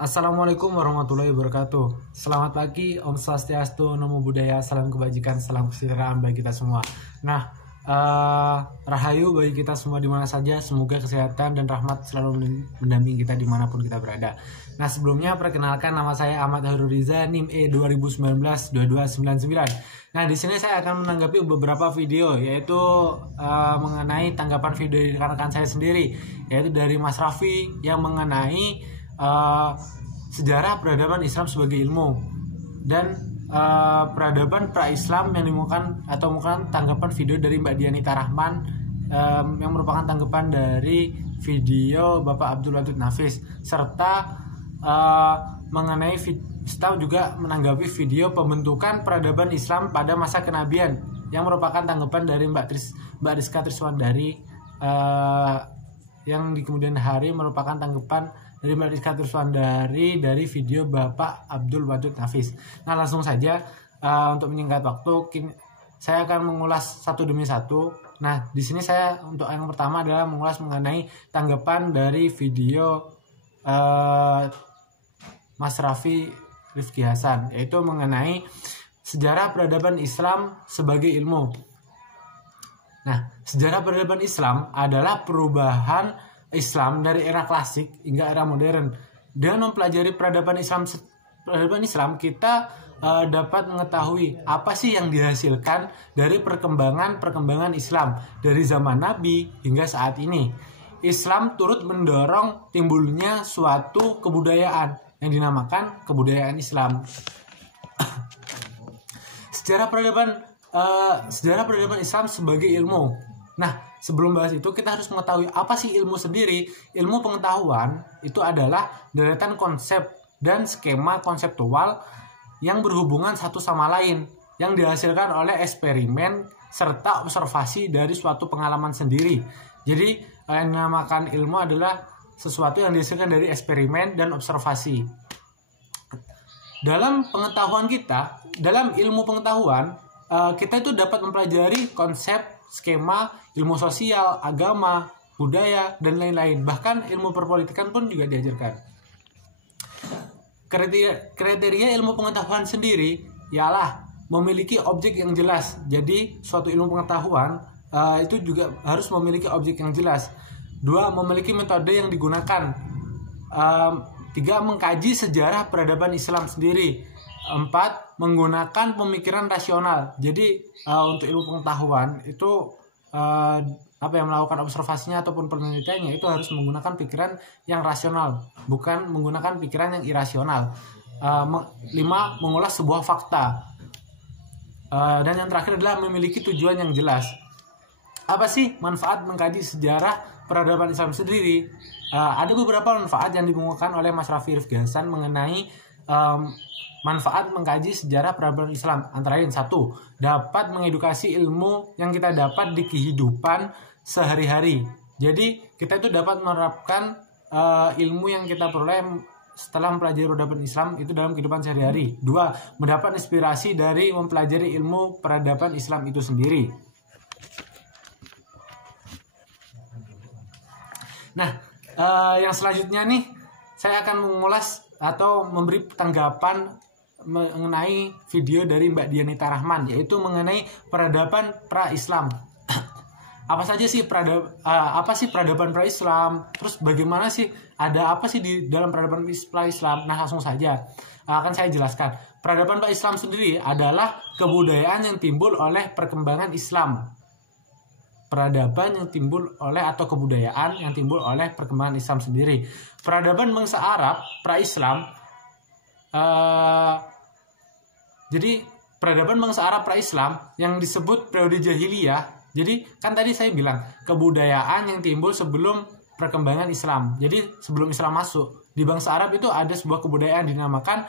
Assalamualaikum warahmatullahi wabarakatuh. Selamat pagi, Om Swastiastu, Namo Buddhaya, salam kebajikan, salam kesejahteraan bagi kita semua. Nah, rahayu bagi kita semua di mana saja. Semoga kesehatan dan rahmat selalu mendampingi kita dimanapun kita berada. Nah, sebelumnya perkenalkan, nama saya Ahmad Haruriza, NIM E 2019-2299. Nah, di sini saya akan menanggapi beberapa video, yaitu mengenai tanggapan video dari rekan-rekan saya sendiri, yaitu dari Mas Raffi yang mengenai sejarah peradaban Islam sebagai ilmu dan peradaban pra-Islam yang dimukan atau bukan tanggapan video dari Mbak Dianita Rahman yang merupakan tanggapan dari video Bapak Abdul Wadud Nafis, serta mengenai serta juga menanggapi video pembentukan peradaban Islam pada masa kenabian yang merupakan tanggapan dari Mbak Rizka Triswandari yang di kemudian hari merupakan tanggapan dari Mbak Rizka Triswandari dari video Bapak Abdul Wadud Nafis. Nah, langsung saja untuk menyingkat waktu, saya akan mengulas satu demi satu. Nah, di sini saya untuk yang pertama adalah mengulas mengenai tanggapan dari video Mas Raffi Rifki Hasan, yaitu mengenai sejarah peradaban Islam sebagai ilmu. Nah, sejarah peradaban Islam adalah perubahan Islam dari era klasik hingga era modern. Dengan mempelajari peradaban Islam kita dapat mengetahui apa sih yang dihasilkan dari perkembangan Islam dari zaman Nabi hingga saat ini. Islam turut mendorong timbulnya suatu kebudayaan yang dinamakan kebudayaan Islam. Sejarah peradaban Islam sebagai ilmu. Nah, sebelum bahas itu kita harus mengetahui apa sih ilmu sendiri. Ilmu pengetahuan itu adalah deretan konsep dan skema konseptual yang berhubungan satu sama lain, yang dihasilkan oleh eksperimen serta observasi dari suatu pengalaman sendiri. Jadi yang dinamakan ilmu adalah sesuatu yang dihasilkan dari eksperimen dan observasi. Dalam ilmu pengetahuan, kita itu dapat mempelajari konsep, skema, ilmu sosial, agama, budaya, dan lain-lain. Bahkan ilmu perpolitikan pun juga diajarkan. Kriteria ilmu pengetahuan sendiri ialah memiliki objek yang jelas. Jadi suatu ilmu pengetahuan itu juga harus memiliki objek yang jelas. 2. Memiliki metode yang digunakan. 3. Mengkaji sejarah peradaban Islam sendiri. 4. Menggunakan pemikiran rasional. Jadi untuk ilmu pengetahuan itu melakukan observasinya ataupun penelitiannya itu harus menggunakan pikiran yang rasional, bukan menggunakan pikiran yang irasional. 5. Mengulas sebuah fakta. Dan yang terakhir adalah memiliki tujuan yang jelas. Apa sih manfaat mengkaji sejarah peradaban Islam sendiri? Ada beberapa manfaat yang dikemukakan oleh Mas Raffi Rifki Hasan mengenai manfaat mengkaji sejarah peradaban Islam. Antara lain, 1. Dapat mengedukasi ilmu yang kita dapat di kehidupan sehari-hari. Jadi kita itu dapat menerapkan ilmu yang kita peroleh setelah mempelajari peradaban Islam itu dalam kehidupan sehari-hari. 2. Mendapat inspirasi dari mempelajari ilmu peradaban Islam itu sendiri. Nah, yang selanjutnya nih, saya akan mengulas atau memberi tanggapan mengenai video dari Mbak Dianita Rahman, yaitu mengenai peradaban pra-Islam. Apa sih peradaban pra-Islam? Terus bagaimana sih, ada apa sih di dalam peradaban pra-Islam? Nah, langsung saja akan saya jelaskan. Peradaban pra-Islam sendiri adalah kebudayaan yang timbul oleh perkembangan Islam. Peradaban yang timbul oleh atau kebudayaan yang timbul oleh perkembangan Islam sendiri. Peradaban bangsa Arab pra-Islam, jadi peradaban bangsa Arab pra-Islam yang disebut periode jahiliyah. Jadi kan tadi saya bilang kebudayaan yang timbul sebelum perkembangan Islam. Jadi sebelum Islam masuk, di bangsa Arab itu ada sebuah kebudayaan dinamakan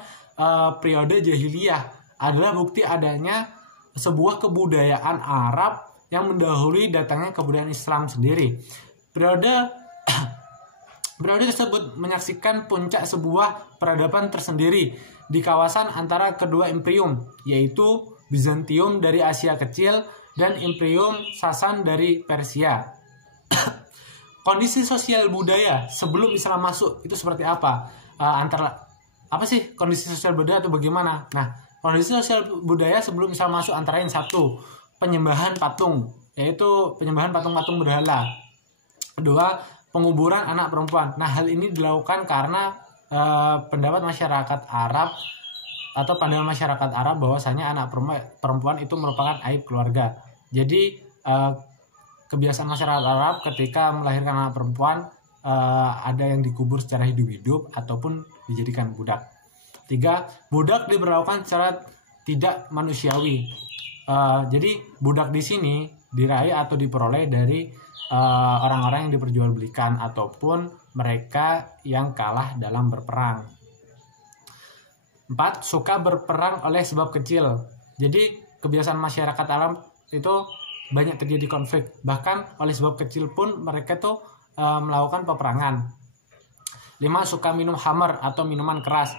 periode jahiliyah. Adalah bukti adanya sebuah kebudayaan Arab yang mendahului datangnya kebudayaan Islam sendiri. Periode tersebut menyaksikan puncak sebuah peradaban tersendiri di kawasan antara kedua imperium, yaitu Bizantium dari Asia Kecil dan Imperium Sasan dari Persia. Kondisi sosial budaya sebelum Islam masuk itu seperti apa? antara apa sih kondisi sosial budaya atau bagaimana? Nah, kondisi sosial budaya sebelum Islam masuk antara lain satu, penyembahan patung, yaitu penyembahan patung-patung berhala. Kedua, penguburan anak perempuan. Nah, hal ini dilakukan karena pendapat masyarakat Arab atau pandangan masyarakat Arab bahwasanya anak perempuan itu merupakan aib keluarga. Jadi kebiasaan masyarakat Arab ketika melahirkan anak perempuan ada yang dikubur secara hidup-hidup ataupun dijadikan budak. 3. Budak diperlakukan secara tidak manusiawi. Jadi budak di sini diraih atau diperoleh dari orang-orang yang diperjualbelikan ataupun mereka yang kalah dalam berperang. 4. Suka berperang oleh sebab kecil. Jadi kebiasaan masyarakat Arab itu banyak terjadi konflik, bahkan oleh sebab kecil pun mereka tuh melakukan peperangan. 5. Suka minum khamar atau minuman keras.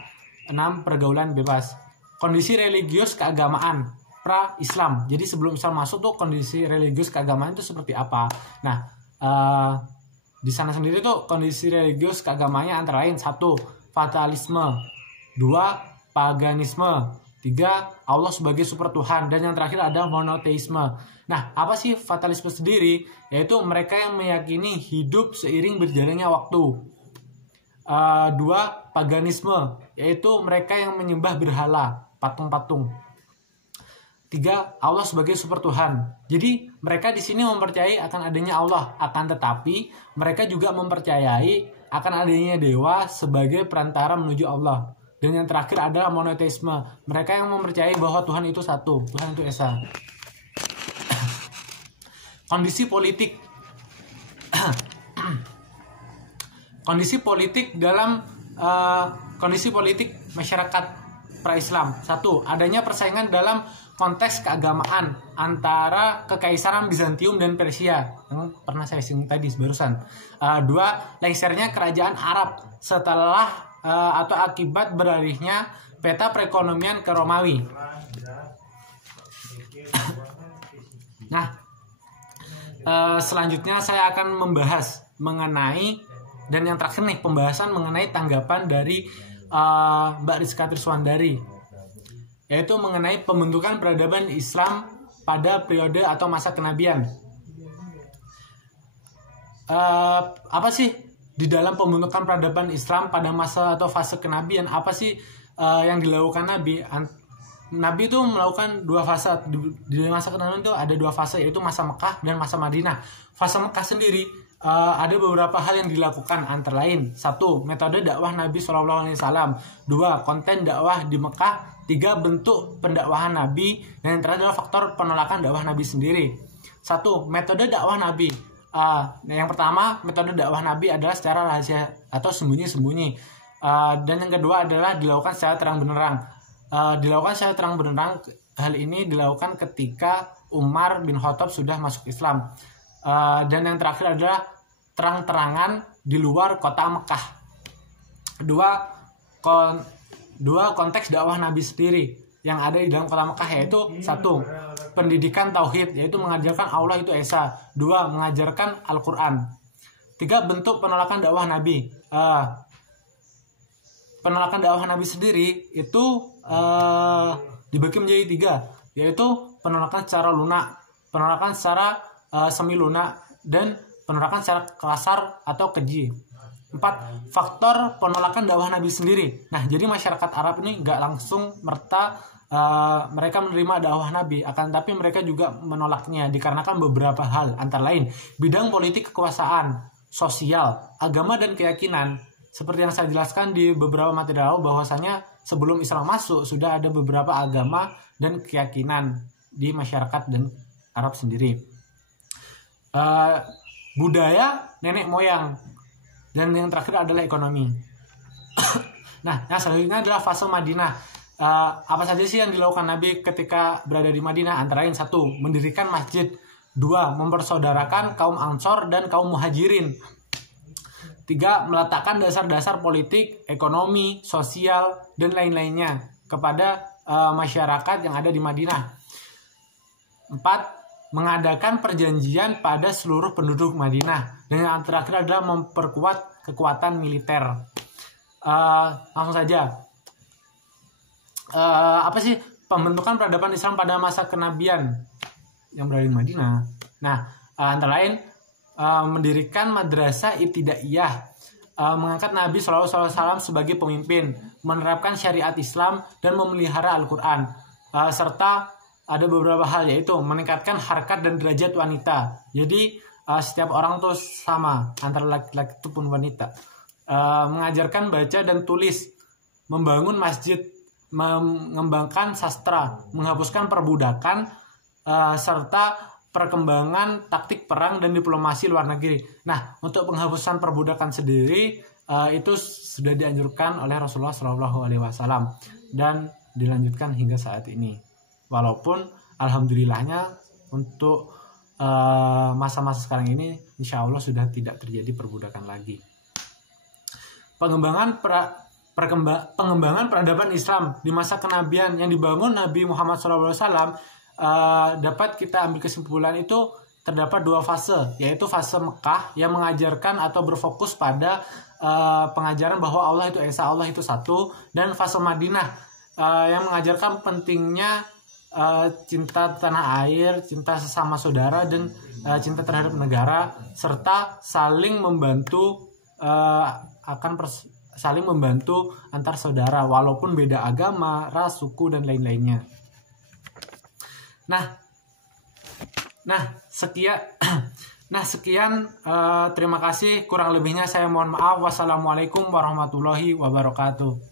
6. Pergaulan bebas. Kondisi religius keagamaan pra-Islam. Jadi sebelum Islam masuk tuh kondisi religius keagamaan itu seperti apa? Nah, di sana sendiri tuh kondisi religius keagamaannya antara lain 1. Fatalisme. 2. Paganisme. 3. Allah sebagai super Tuhan. Dan yang terakhir ada monoteisme. Nah, apa sih fatalisme sendiri? Yaitu mereka yang meyakini hidup seiring berjalannya waktu. 2. Paganisme, yaitu mereka yang menyembah berhala, patung-patung. 3. Allah sebagai super Tuhan. Jadi mereka di sini mempercayai akan adanya Allah, akan tetapi mereka juga mempercayai akan adanya dewa sebagai perantara menuju Allah. Dan yang terakhir adalah monoteisme. Mereka yang mempercayai bahwa Tuhan itu satu, Tuhan itu esa. Kondisi politik. Kondisi politik dalam kondisi politik masyarakat pra-Islam. 1. Adanya persaingan dalam konteks keagamaan antara Kekaisaran Bizantium dan Persia yang pernah saya singgung tadi barusan. 2. Lengsernya kerajaan Arab setelah atau akibat beralihnya peta perekonomian ke Romawi. Nah, selanjutnya saya akan membahas mengenai, dan yang terakhir nih, pembahasan mengenai tanggapan dari Mbak Rizka Triswandari, yaitu mengenai pembentukan peradaban Islam pada periode atau masa kenabian. Apa sih di dalam pembentukan peradaban Islam pada masa atau fase kenabian? Apa sih yang dilakukan Nabi? Nabi itu melakukan 2 fase. Di masa kenabian itu ada 2 fase, yaitu masa Mekah dan masa Madinah. Fase Mekah sendiri ada beberapa hal yang dilakukan, antara lain 1. Metode dakwah Nabi SAW. 2. Konten dakwah di Mekah. 3. Bentuk pendakwahan Nabi. Dan yang terakhir adalah faktor penolakan dakwah Nabi sendiri. 1. Metode dakwah Nabi. Yang pertama, metode dakwah Nabi adalah secara rahasia atau sembunyi-sembunyi. Dan yang kedua adalah dilakukan secara terang-benerang. Dilakukan secara terang-benerang, hal ini dilakukan ketika Umar bin Khattab sudah masuk Islam. Dan yang terakhir adalah terang-terangan di luar kota Mekah. 2. Konteks dakwah Nabi sendiri yang ada di dalam kota Mekah, yaitu 1. Pendidikan tauhid, yaitu mengajarkan Allah itu esa. 2. Mengajarkan Al-Quran. 3. Bentuk penolakan dakwah Nabi. Penolakan dakwah Nabi sendiri itu dibagi menjadi 3, yaitu penolakan secara lunak, penolakan secara semi lunak, dan penolakan secara kasar atau keji. 4. Faktor penolakan dakwah Nabi sendiri. Nah, jadi masyarakat Arab ini nggak langsung merta mereka menerima dakwah Nabi, akan tapi mereka juga menolaknya dikarenakan beberapa hal, antara lain bidang politik, kekuasaan, sosial, agama, dan keyakinan. Seperti yang saya jelaskan di beberapa materi lalu, bahwasanya sebelum Islam masuk sudah ada beberapa agama dan keyakinan di masyarakat dan Arab sendiri. Budaya nenek moyang, dan yang terakhir adalah ekonomi. Nah, yang selanjutnya adalah fase Madinah. Apa saja sih yang dilakukan Nabi ketika berada di Madinah? Antara lain 1. Mendirikan masjid. 2. Mempersaudarakan kaum Ansor dan kaum Muhajirin. 3. Meletakkan dasar-dasar politik, ekonomi, sosial, dan lain-lainnya kepada masyarakat yang ada di Madinah. 4. Mengadakan perjanjian pada seluruh penduduk Madinah. Dan yang terakhir adalah memperkuat kekuatan militer. Langsung saja. Apa sih pembentukan peradaban Islam pada masa kenabian yang berada di Madinah? Nah, antara lain mendirikan madrasah ibtidaiyah, mengangkat Nabi SAW sebagai pemimpin, menerapkan syariat Islam dan memelihara Al-Quran, serta ada beberapa hal, yaitu meningkatkan harkat dan derajat wanita. Jadi setiap orang tuh sama antara laki-laki pun wanita. Mengajarkan baca dan tulis, membangun masjid, mengembangkan sastra, menghapuskan perbudakan, serta perkembangan taktik perang dan diplomasi luar negeri. Nah, untuk penghapusan perbudakan sendiri itu sudah dianjurkan oleh Rasulullah SAW dan dilanjutkan hingga saat ini. Walaupun alhamdulillahnya untuk masa-masa sekarang ini insya Allah sudah tidak terjadi perbudakan lagi. Pengembangan peradaban Islam di masa kenabian yang dibangun Nabi Muhammad SAW, dapat kita ambil kesimpulan itu terdapat dua fase, yaitu fase Mekah yang mengajarkan atau berfokus pada pengajaran bahwa Allah itu Esa, Allah itu satu, dan fase Madinah yang mengajarkan pentingnya cinta tanah air, cinta sesama saudara, dan cinta terhadap negara, serta saling membantu saling membantu antar saudara walaupun beda agama, ras, suku, dan lain-lainnya. Sekian, terima kasih, kurang lebihnya saya mohon maaf. Wassalamualaikum warahmatullahi wabarakatuh.